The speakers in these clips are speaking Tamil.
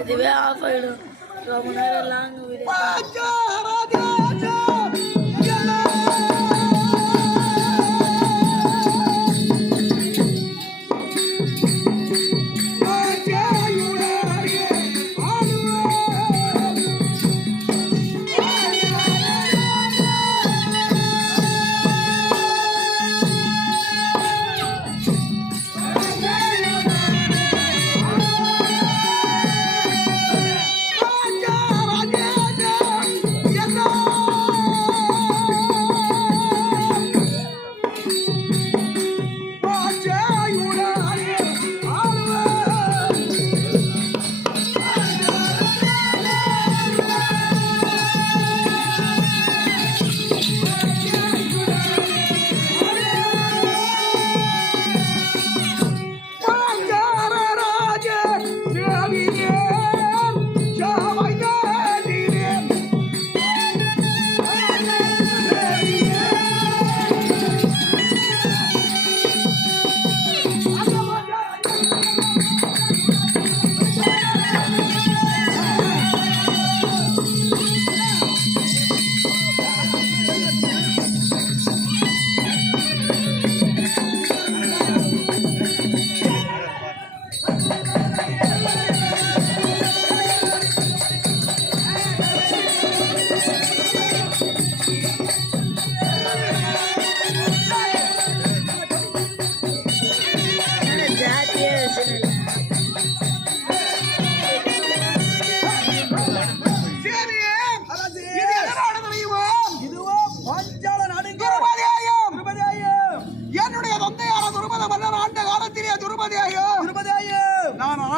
இதுவே ஆஃப் ஆயிடும். ரொம்ப நேரம் லாங் வீடியோ. Yeah.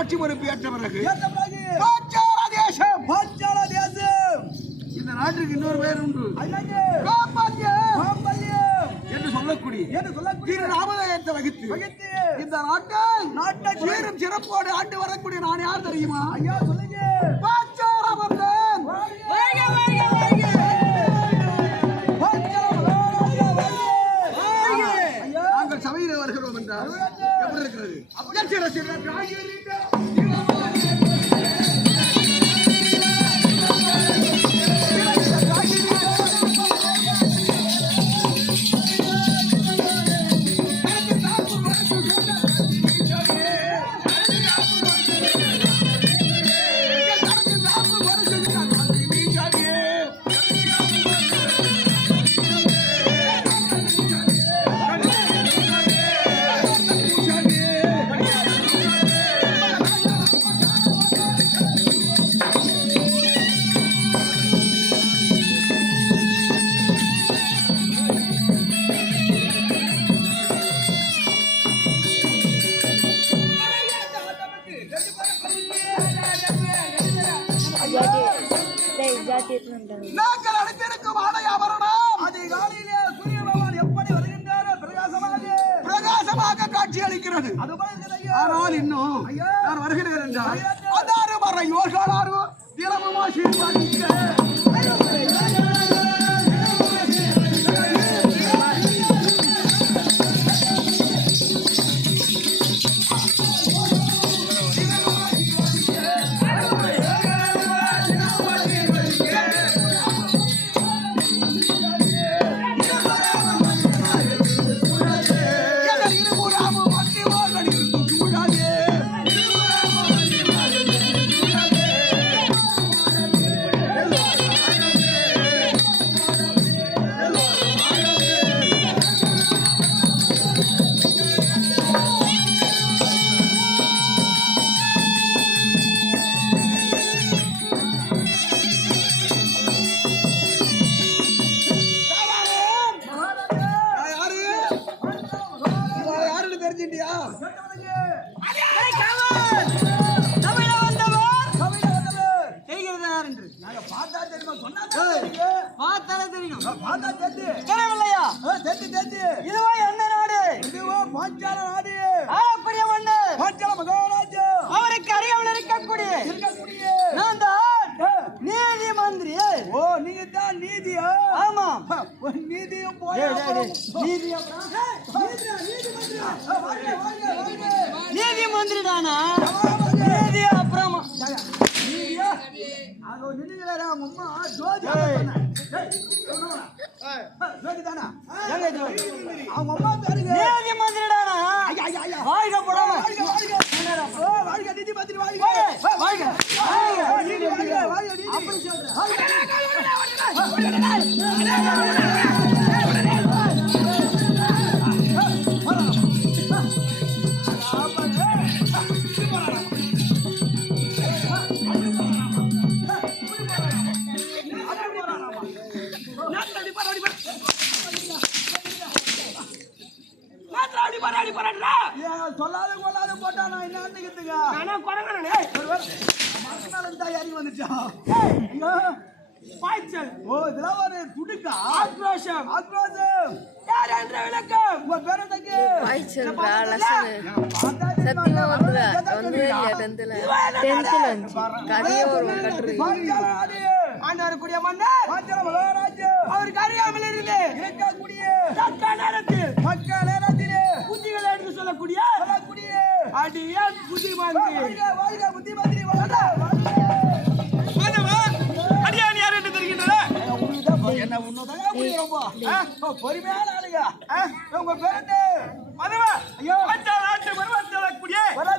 ஆட்சி பொறுப்பு ஏற்ற பிறகு பாஞ்சால தேசம் இந்த நாட்டுக்கு இன்னொரு பேர் உண்டு. என்று சொல்லக்கூடிய திரு ராமதாயத்தை வகித்து இந்த நாட்டை சீரும் சிறப்போடு ஆண்டு வரக்கூடிய நான் யார் தெரியுமா? ஐயா சொல்லுங்க. பாஞ்சாலமன்னன். நாங்கள் சபையில் வருகிறோம் என்றால் எப்படி இருக்கிறது? நாங்கள் அழைத்திருக்கும் ஆடை ஆபரணம் அதிகாலையிலே சூரிய பகவான் எப்படி வருகின்றாரோ பிரகாசமாக காட்சி அளிக்கிறது. ஆனால் இன்னும் நான் வருகிறேன் என்றால் அதாறு வர யோகாளாரு தினமுமா அவருக்கு அறியாமல் இருக்கக்கூடிய நான் தான் நீதி மந்திரி. ஓ நீங்க தான் நீதியா? ஆமா நீதியும் நீதி மந்திரி தானா? நீதி அப்புறமா நீதி மந்திரி தானா? வாழ்க போடாம நீதி மந்திரி அப்படி சொல்லாத கொள்ளாத போட்டா நான் என்ன இறங்கி வந்துச்சான். பாய்ச்சல். ஓ இதெல்லாம் ஒரு துடுக்கா? ஆக்ரோஷம். ஆக்ரோஷம் யார் என்ற விளக்கம் உங்க பேரத்துக்கு பாய்ச்சல் சத்தியமா வந்துடா வந்து ஆண்டவருக்குரிய மன்னர் அவருக்கு அறியாமல் இருந்து இருக்கக்கூடிய தக்க நேரத்திலே புத்திகளை எடுத்து சொல்லக்கூடிய அடியான் புத்திமதி. புத்திமதி அடியான் யார் என்று தெரிகின்றன? என்ன உன்னதான் பொறுமையான ஆளுங்க. உங்க பேரு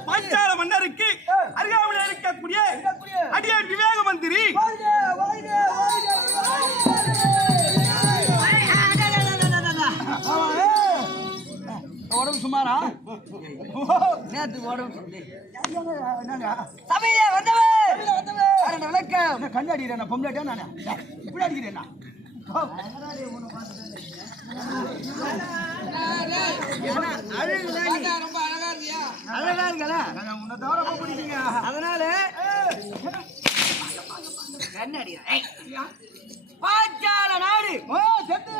பாஞ்சால மன்னருக்கு அருகாமையில் இருக்கக்கூடிய அடியான் விவேக மந்திரி. உடம்பு சுமாரா? நேற்று உடம்பு சபையில வந்தவன் விளக்க கண்ணு அடிக்கிறேன். பொம்லாட்டா நானே இப்படி அடிக்கிறேன். ரொம்ப அழகா இருக்கியா? அழகா இருக்கல உன்னை தவிர ரொம்ப பிடிக்குங்க. அதனால கண்ணாடி பாஞ்சால நாடு செத்து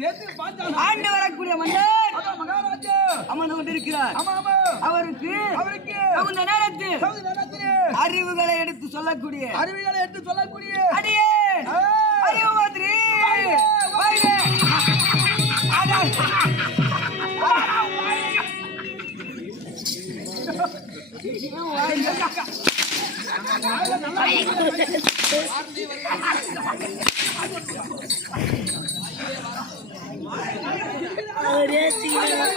செத்து பாஞ்சாலம். ஆண்டு வரக்கூடிய மன்னர் அதான் மகாராஜா அமர்ந்து கொண்டிருக்கிறார். ஆமா ஆமா அவருக்கு அவருக்கு தகுந்த நேரத்தில் சவுதி நேரத்திலே அறிவுகளை எடுத்து சொல்லக்கூடிய அறிவியலை எடுத்து சொல்லக்கூடிய அடியே அறிவு மாதிரி அவரே சீக்கிரம்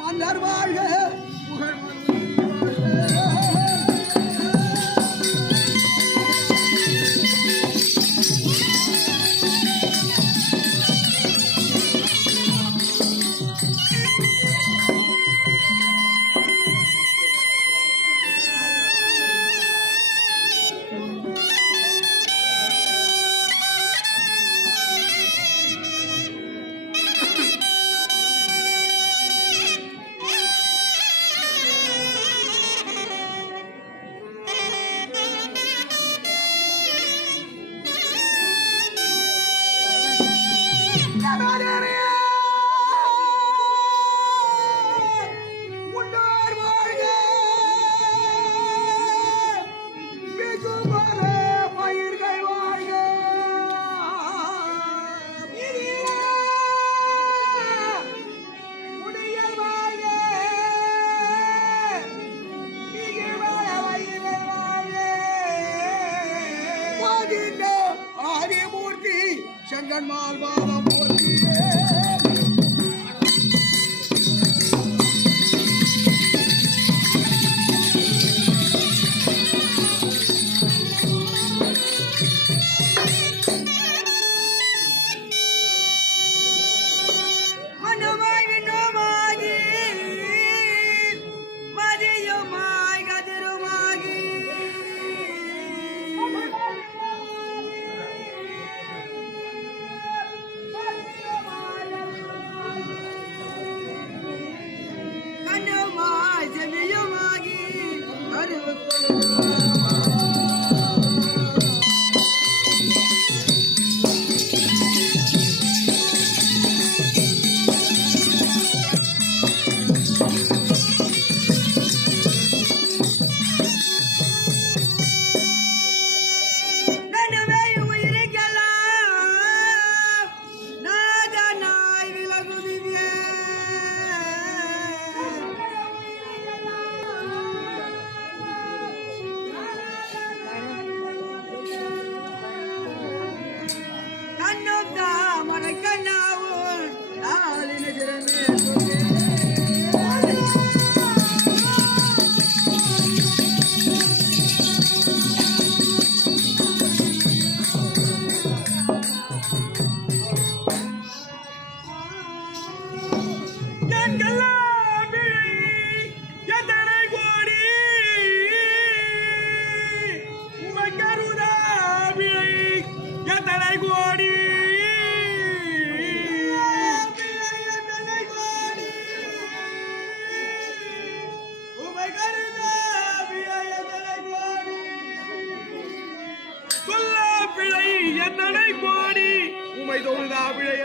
மன்னர் வாழ்க புகழ் ஆதிமூர்த்தி செங்கன்மால் பாதம் போற்றியே எத்தனை கோடி எத்தனை கோடி உமை தொழுதா பிழை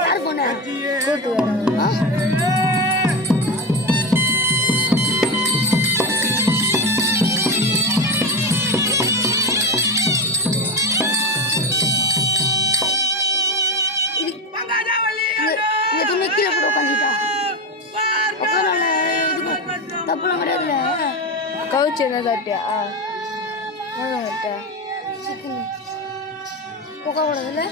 யார் போன கூட்டு கீழே போட்டு உட்காந்துட்டா தப்புலாம் கிடையாதுல கவுச்சு என்ன சாப்பிட்டியா சிக்கன் போக்க கூடாதுல்ல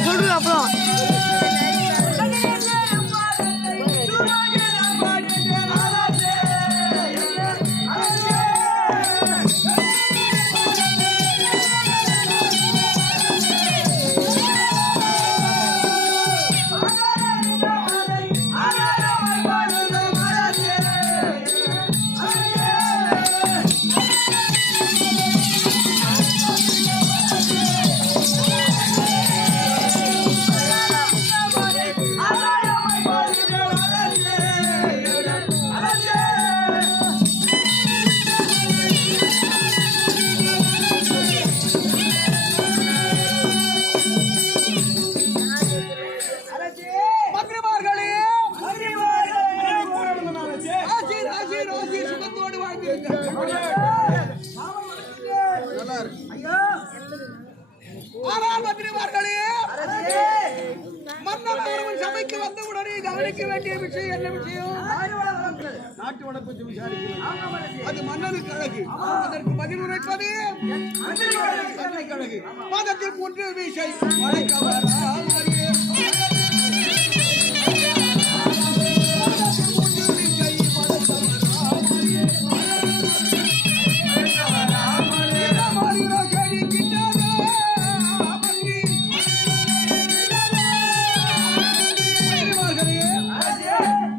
சொல்றேன் அப்புறம் விஷயம்? நாட்டு வளம் பற்றி விசாரிக்கிறது. அது மன்னனுக்கு அழகு. அதற்கு பதில் உரைப்பது மன்னனுக்கு அழகு. பாதத்தில் போன்று வீசை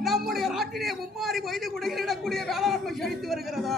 நம்முடைய நாட்டிலே மும்மாறி வயது குடையிடக்கூடிய வேளாண்மை செழித்து வருகிறதா?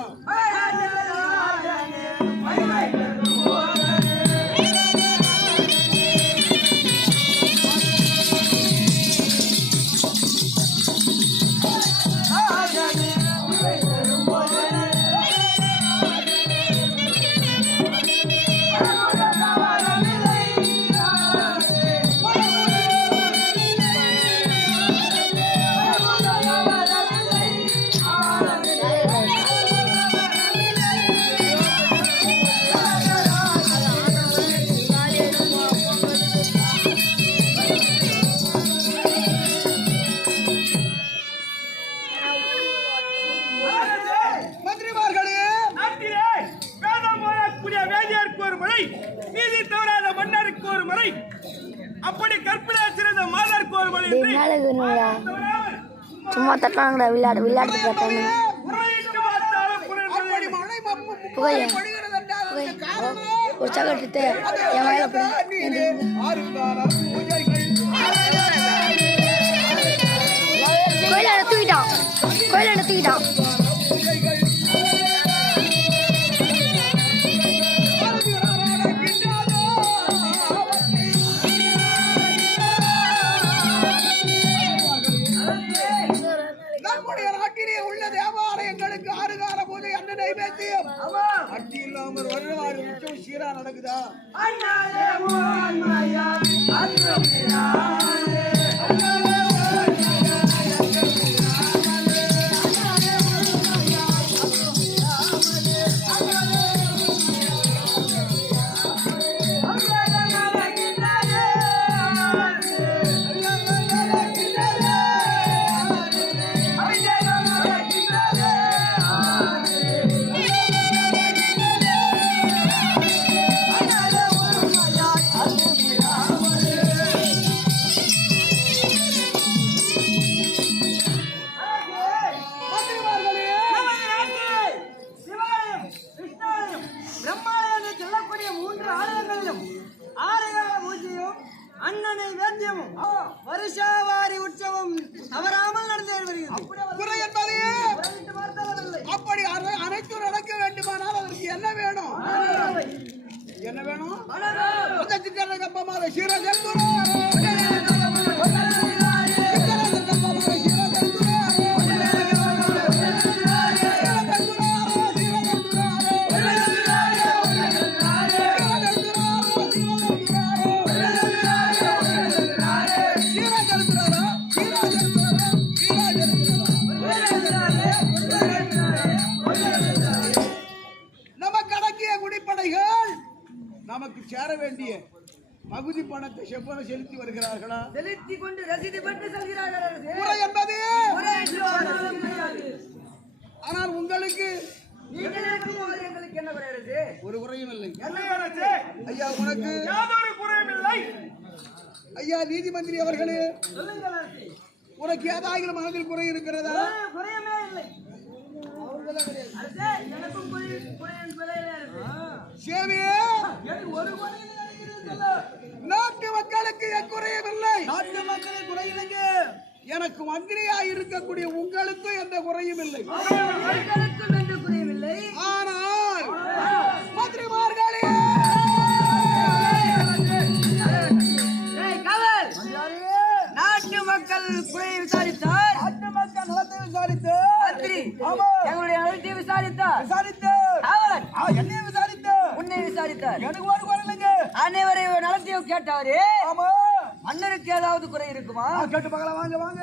சும்மா தட்டாங்கடா விளையாட்டு தட்டாங்க ஒரு சகட்டு என் வயல கோயில தூக்கிட்டான் உள்ள தேவாலயங்களுக்கு ஆறுகால பூஜை என்ன நைவேத்தியம் அட்டி இல்லாமல் வருவாரு உற்சவம் சீரா நடக்குதா? அண்ணனை வேத்தியமும் வருஷாவாரி உற்சவம் தவறாமல் நடந்தே வருகிறது. அப்படி அனைத்து நடக்க வேண்டுமானால் அதற்கு என்ன வேணும்? என்ன வேணும்? நமக்கு சேர வேண்டிய பகுதி பணத்தை செவ்வன செலுத்தி வருகிறார்களா? செலுத்தி கொண்டு ரசீது பெற்று செல்கிறார்கள். முறை என்பது ஆனால் உங்களுக்கு எங்களுக்கு என்ன வருகிறது? ஒரு குறையும் இல்லை. ஐயா உனக்கு குறையும் ஐயா நீதிமந்திரி அவர்களே உனக்கு ஏதாகிலும் மனதில் குறை இருக்கிறதா? குறையமே இல்லை. நாட்டு மக்களுக்கு குறையவில்லை. நாட்டு மக்களுக்கு குறையில்லைங்க. எனக்கு மந்திரியாய் இருக்கக்கூடிய உங்களுக்கும் எந்த குறையும் இல்லை. ஆனால் மந்திரிமார்களே நாட்டு மக்கள் குறையை விசாரித்தார். நாட்டு மக்கள் நலத்தை விசாரித்தார். மந்திரி எங்களுடைய நலத்தை விசாரித்தார். என்னை விசாரித்தார். உன்னை விசாரித்தார். எனக்கு ஒரு குறை இல்லைங்க. அனைவரையும் நலத்தையும் கேட்டாரு. ஆமா மன்னருக்கு ஏதாவது குறை இருக்குமா? கேட்டு பார்க்கலாம். வாங்க வாங்க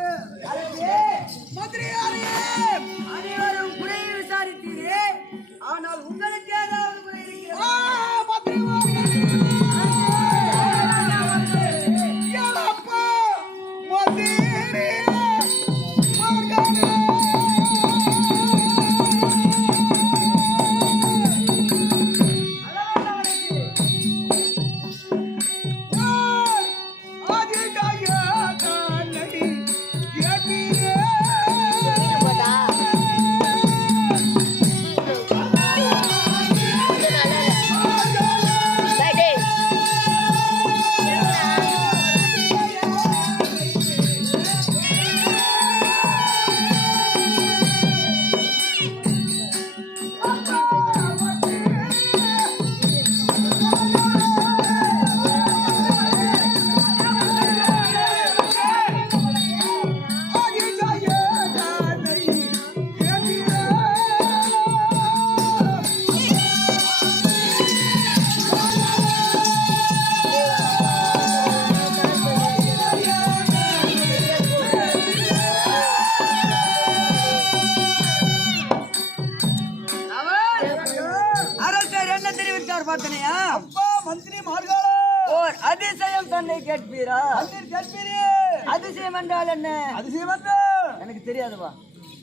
மந்திரியாரே, அனைவரும் குறையை விசாரித்தீரே, ஆனால் உங்களுக்கு ஏதாவது குறை இருக்கிறதா? மந்திரி பார்த்தனையா அப்பா மந்திரி மார்கால ஓர் அதிசயம் தன்னை கேட்பீரா கேட்பீரே அதிசயம் என்றால் என்ன அதிசயம் என்ன எனக்கு தெரியாதுவா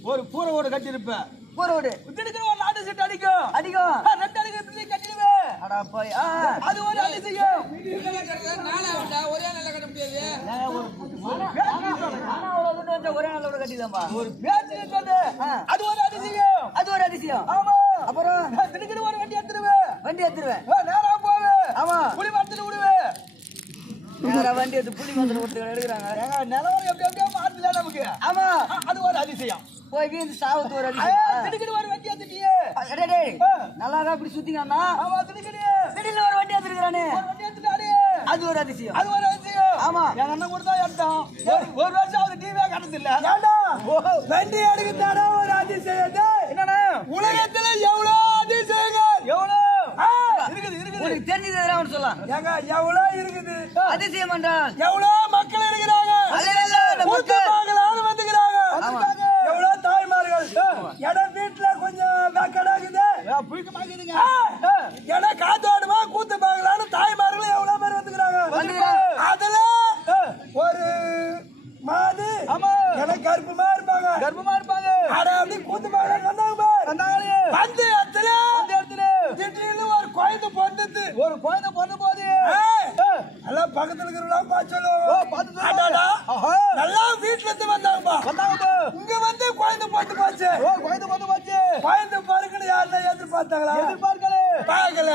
ஒரு பூரை ஓடு கட்டி இருப்ப போரோடு திடீர்னு ஒரு நாட்டு செட் அடிக்கும் அடிக்கும் ரெண்டு அடிக்க இப்படி கட்டிடுவேன் அடா போய் அது ஒரு அதிசயம் ஒரே நாளோட கட்டிதாம்பா ஒரு பேச்சு சொல்லு அது ஒரு அதிசயம் அது ஒரு அதிசயம் ஆமா அப்புறம் திடீர்னு ஒரு வண்டி எடுத்துருவேன் வண்டி எடுத்துருவேன் நேரா போவேன் ஆமா புலி மரத்துல விடுவேன் நேரா வண்டி எடுத்து புலி மந்திர கொடுத்து எடுக்கிறாங்க ஏங்க நிலவரம் எப்படி எப்படியோ மாறுதுல நமக்கு ஆமா அது ஒரு அதிசயம் போய் வீந்து சாவுத்து ஒரு அதிசயம் திடீர்னு ஒரு வண்டி எடுத்துட்டியே நல்லா தான் இப்படி சுத்திங்கன்னா ஆமா திடீர்னு திடீர்னு ஒரு வண்டி எடுத்துருக்கானே ஒரு வண்டி எடுத்துட்டாரு அது ஒரு அதிசயம் அது ஒரு அதிசயம் ஆமா எங்க அண்ணன் கூட தான் எடுத்தோம் ஒரு வருஷம் அது டிவியே கட்டது இல்ல வண்டி எடுக்கத்தானே ஒரு அதிசயம் என்னன்னா உலகத்துல எவ்வளவு அதிசயங்கள் எவ்வளவு இருக்குது இருக்குது உனக்கு தெரிஞ்சது அவன் சொல்லலாம் ஏங்க எவ்வளவு இருக்குது அதிசயம் என்றால் எவ்வளவு மக்கள் இருக்கிறாங்க கூட்டமாகலான்னு வந்துக்கிறாங்க எவ்வளவு தாய்மார்கள் இடம் வீட்டுல கொஞ்சம் வேக்கடாகுது இடம் காத்தோடுமா கூத்து பார்க்கலான்னு தாய்மார்கள் எவ்வளவு பேர் வந்துக்கிறாங்க அதுல ஒரு மாடு எனக்கு கர்ப்பமா இருப்பாங்க அட அப்படி கூத்து பார்க்கலாம் வந்து இடத்துல திடீர்னு ஒரு குழந்தை பொந்தது போது எல்லாம் பக்கத்துல இருக்கிறவங்க பார்த்து நல்லா வீட்டுல இருந்து வந்தாங்கப்பா இங்க வந்து குழந்தை போட்டு போச்சு குழந்தை பாருங்கன்னு யாருன்னா எதிர்பார்த்தாங்களா பார்க்கல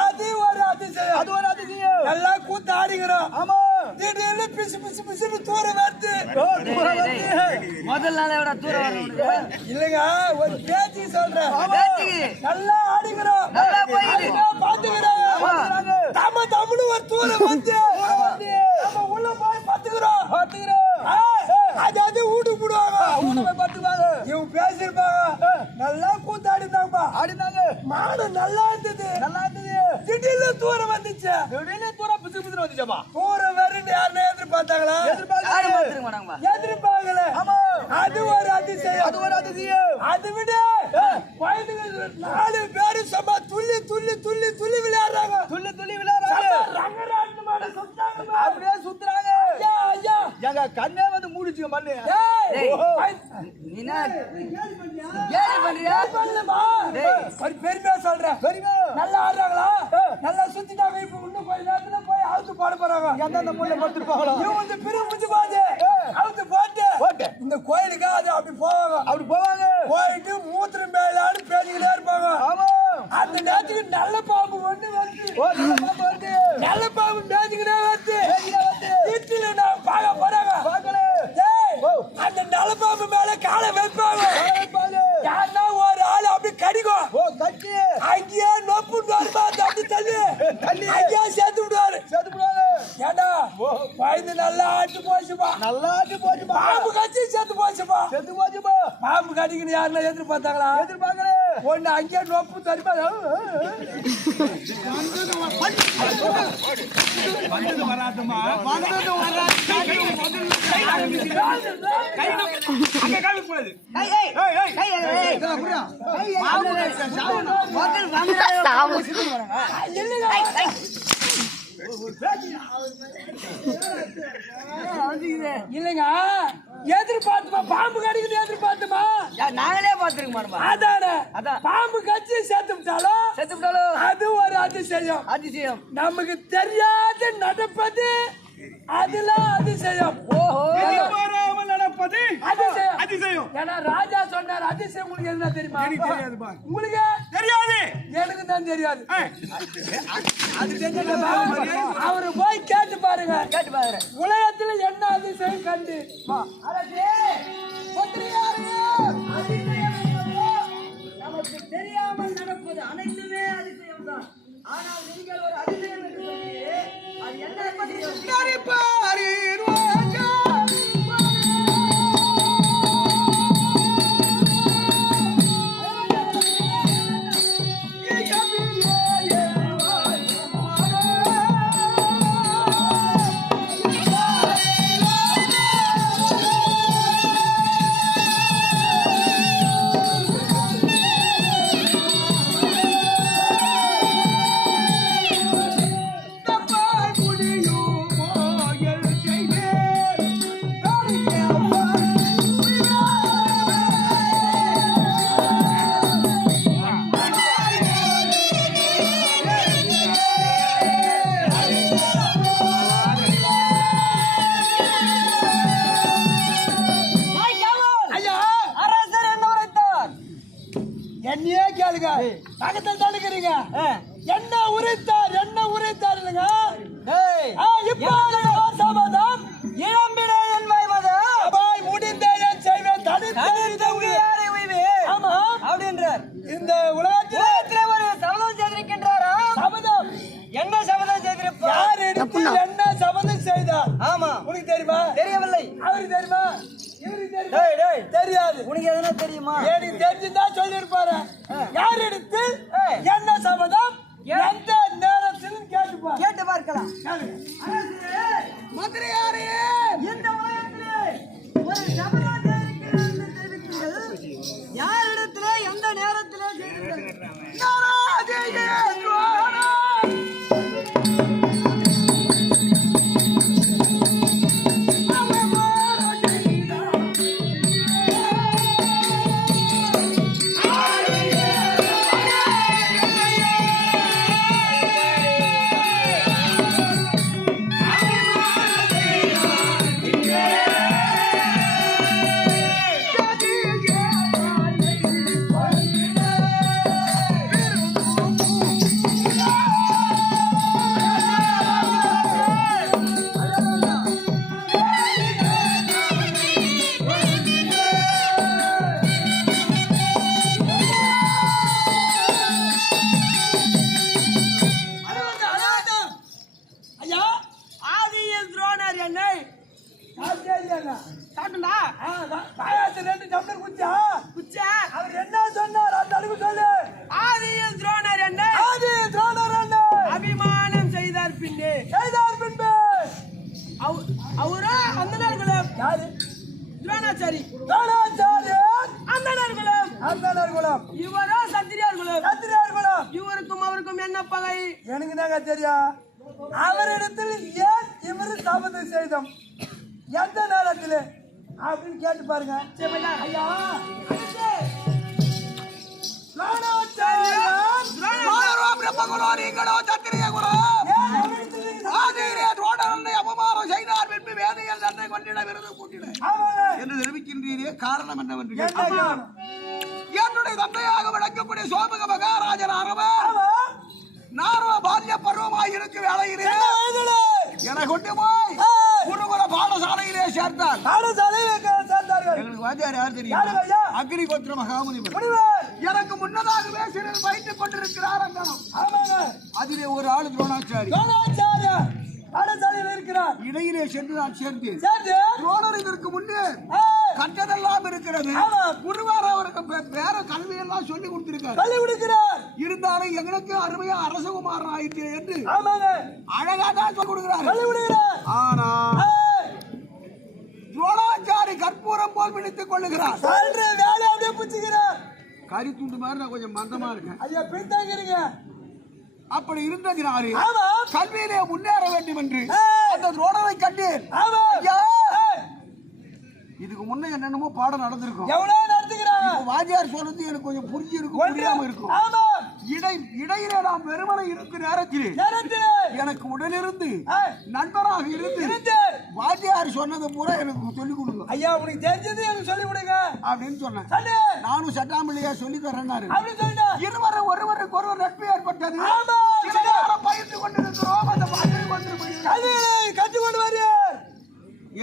அது ஒரு அதிசயம் எல்லாம் கூத்து ஆடிக்கிறோம் ஆமா திடீர்னு பிசு பிசு பிசுன்னு தூரம் வருது முதல் நாளை விட தூரம் வரணும் இல்லங்க ஒரு பேச்சு சொல்றேன் நல்லா ஆடிக்கிறோம் பாத்துக்கிறோம் தமிழ் ஒரு தூரம் வந்து நம்ம உள்ள போய் பாத்துக்கிறோம் அதாவது வீட்டு போடுவாங்க பாத்துக்குவாங்க இவங்க பேசிருப்பாங்க நல்லா கூத்தாடினாங்க மாடு நல்லா இருந்தது திடீர்னு தூரம் வந்துச்சு பிசு பிசு வந்துச்சப்பா தூரம் வருன்னு யாருன்னு எதிர்பார்த்தாங்களா எதிர்பார்க்கல அது ஒரு அதிசயம் அது விட நாலு பேரு சும்மா துள்ளி விளையாடுறாங்க அப்படியே சுத்துறாங்க எங்க கண்ணே வந்து மூடிச்சுங்க மண்ணு பெருமையா சொல்றேன் நல்லா ஆடுறாங்களா நல்லா சுத்திட்டாங்க இப்ப இன்னும் கொஞ்ச நேரத்துல போய் அவுத்து போட போறாங்க எந்தெந்த மூலையில படுத்துருப்பாங்களோ இவங்க வந்து பிரிவு முடிச்சு பாது அவுத்து போட்டு இந்த கோயிலுக்கு அது அப்படி போவாங்க போயிட்டு மூத்திரம் மேலான்னு பேசிக்கிட்டே இருப்பாங்க அந்த நேரத்துக்கு நல்ல பாம்பு ஒண்ணு வந்து நல்ல பாம்பு பேசிக்கிட்டே வந்து வீட்டுல நான் பார்க்க போறாங்க அந்த நல்ல பாம்பு மேல காலை வைப்பாங்க யாருன்னா ஒரு ஆள் அப்படி கடிக்கும் அங்கேயே நொப்பு அப்படி தள்ளி அங்கேயே சேர்த்து விடுவாரு ஏண்டா பயந்து நல்லா ஆட்டு போச்சுப்பா பாம்பு கட்சி சேர்த்து போச்சுப்பா பாம்பு கடிக்கணும் யாருன்னா எதிர்பார்த்தாங்களா எதிர்பார்க்கல ஒண்ணு அங்கேயே நொப்பு தருமா இல்லங்க எதிர்பார்த்துமா பாம்பு கடிக்குது எதிர்பார்த்துமா நாங்களே பாத்துருக்க மாட்டோம் அதான் பாம்பு கட்சி சேர்த்து விட்டாலும் அது ஒரு அதிசயம் நமக்கு தெரியாத நடப்பது அதுல அதிசயம் நடப்பது அதிசயம் ஏன்னா ராஜா சொன்னார் அதிசயம் உங்களுக்கு என்ன தெரியுமா உங்களுக்கு தெரியாது எனக்கு தான் தெரியாது அவரு போய் கேட்டு பாருங்க உலகத்துல என்ன அதிசயம் கண்டு நமக்கு தெரியாமல் நடப்பது அனைத்துமே அதிசயம் தான் ஆனால் நீங்கள் ஒரு அதிசயம் என்று அது என்ன என்னையே கேளுங்க பக்கத்தில் தடுக்கிறீங்க என்ன உரைத்தார் இல்லைங்க இப்போ சபதம் இளம்பிடை என்பது அபாய் முடிந்த என் செய்வேன் தடுத்து ஆமா அப்படின்றார். இந்த உலகத்திலே ஒரு சபதம் செய்திருக்கின்றாரா? சபதம் என்ன சபதம் செய்திருப்பார்? யார் எடுத்து என்ன சபதம் செய்தார்? ஆமா, உனக்கு தெரியுமா? தெரியவில்லை. அவருக்கு தெரியுமா? இவருக்கு தெரியுமா? டேய் டேய், தெரியாது. உனக்கு எதனா தெரியுமா? எனக்கு தெரிஞ்சுதா சொல்லிருப்பாரு. யார் எடுத்து என்ன சபதம் எந்த நேரத்தில் கேட்டுப்பார். கேட்டு பார்க்கலாம். மந்திரியாரே, இந்த உலகத்திலே ஒரு சபதம் செய்திருக்கிறார் என்று தெரிவித்தீர்கள். யாரிடத்திலே எந்த நேரத்திலே செய்திருக்கிறார்? நாராஜயே துவாரா. அவர் என்ன சொன்னார் அந்த அளவுக்கு சொல்லு. ஆதியில் துரோணர் என்ன அபிமானம் செய்தார் பின்னே அவரோ அந்த நாள்களும் யாரு? துரோணாச்சாரி அந்த நாள்குலம் இவரோ சத்திரியார்களும் இவருக்கும் அவருக்கும் என்ன பகை? எனக்கு தாங்க தெரியும். அவரிடத்தில் ஏன் இவர் சபதம் செய்தோம் எந்த நேரத்தில் அப்படின்னு கேட்டு பாருங்க. ஐயா என்று தெரிவிக்கின்றீரே, காரணம் என்னவென்று என்னுடைய தந்தையாக விளங்கக்கூடிய சோமக மகாராஜன் நாரவ பால்ய பருவமாய் இருக்கு வேலையிலே என கொண்டு போய் குருகுல பாடசாலையிலே சேர்த்தார். எங்களுக்கு வாத்தியார் யார் தெரியும்? அக்னி கோத்திர மகாமுனிவர். எனக்கு முன்னதாகவே சிலர் வைத்துக் கொண்டிருக்கிறார் அங்கனம். அதிலே ஒரு ஆளு துரோணாச்சாரி இருக்கிறார். இடையிலே சென்று நான் சேர்ந்தேன். துரோணர் இதற்கு முன்னே கற்றதெல்லாம் இருக்கிறது. குருவார் அவருக்கு வேற கல்வி எல்லாம் சொல்லி கொடுத்திருக்கார். இருந்தாலும் எங்களுக்கு அருமையா அரசகுமாரன் ஆயிற்று என்று அழகா தான் சொல்லி கொடுக்கிறார். ஆனா துரோணாச்சாரி கற்பூரம் போல் பிடித்துக் கொள்ளுகிறார். கறி துண்டு மாதிரி நான் கொஞ்சம் மந்தமா இருக்கேன். அப்படி இருந்ததினாலே கல்வியிலே முன்னேற வேண்டும் என்று அந்த துரோணரை கண்டேன். இதுக்கு முன்ன என்னென்னமோ பாடம் நடந்திருக்கும். வாத்தியார் சொல்றது எனக்கு கொஞ்சம் புரிஞ்சிருக்கும், புரியாம இருக்கும். இடையிலே நாம் வெறுமனை இருக்கிற நேரத்திலே எனக்கு உடனிருந்து நண்பராக இருந்து வாத்தியார் சொன்னது பூரா எனக்கு சொல்லிக் கொடுங்க. ஐயா உனக்கு தெரிஞ்சது எனக்கு சொல்லிக் கொடுங்க அப்படின்னு சொன்னேன். நானும் சட்டாம்பிள்ளையா சொல்லி தரேன்னாரு. இருவரும் ஒருவருக்கு ஒருவர் நட்பு ஏற்பட்டது. பயிர்ந்து கொண்டிருக்கிறோம். அந்த கற்றுக்கொண்டு வர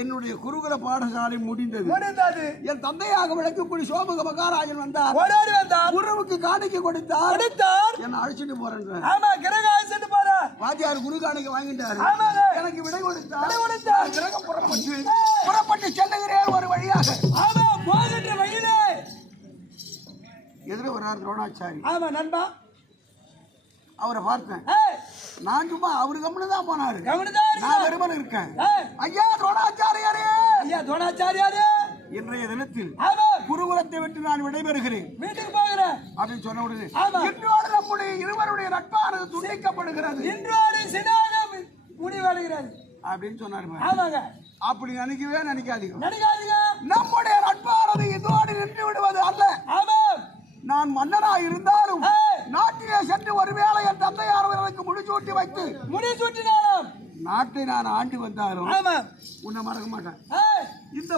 என்னுடைய குருகுல பாடசாலை முடிந்தது. என் தந்தையாக விளக்கக்கூடிய சோமக மகாராஜன் வந்தார். குருவுக்கு காணிக்கை கொடுத்தார். என்ன அழைச்சிட்டு போறேன். வாத்தியார் குரு காணிக்கை வாங்கிட்டாரு. எனக்கு விடை கொடுத்தார். கிரகம் புறப்பட்டு செல்லுகிறேன். ஒரு வழியாக எதிர வர்றார் துரோணாச்சாரி. நண்பா அவரை பார்த்தேன். நான் சும்மா அவரு கம்முன்னு போனாரு. நான் வெறுமன் இருக்கேன். ஐயா துரோணாச்சாரியாரே, இன்றைய தினத்தில் குருகுலத்தை விட்டு நான் விடைபெறுகிறேன், வீட்டுக்கு போகிறேன் அப்படின்னு சொன்ன உடனே இன்றோடு நம்முடைய இருவருடைய நட்பானது துண்டிக்கப்படுகிறது, முடிவடைகிறது அப்படின்னு சொன்னாரு. ஆமாங்க. அப்படி நினைக்காதீங்க. நம்முடைய நட்பானது இதோடு நின்று விடுவது அல்ல. நான் மன்னனா இருந்தாலும் நாட்டிலே சென்று ஒருவேளை என் தந்தையார் அவர்களுக்கு முடிசூட்டி வைத்து நாட்டை நான் ஆண்டு வந்தாலும் உன்னை மறக்க மாட்டேன். இந்த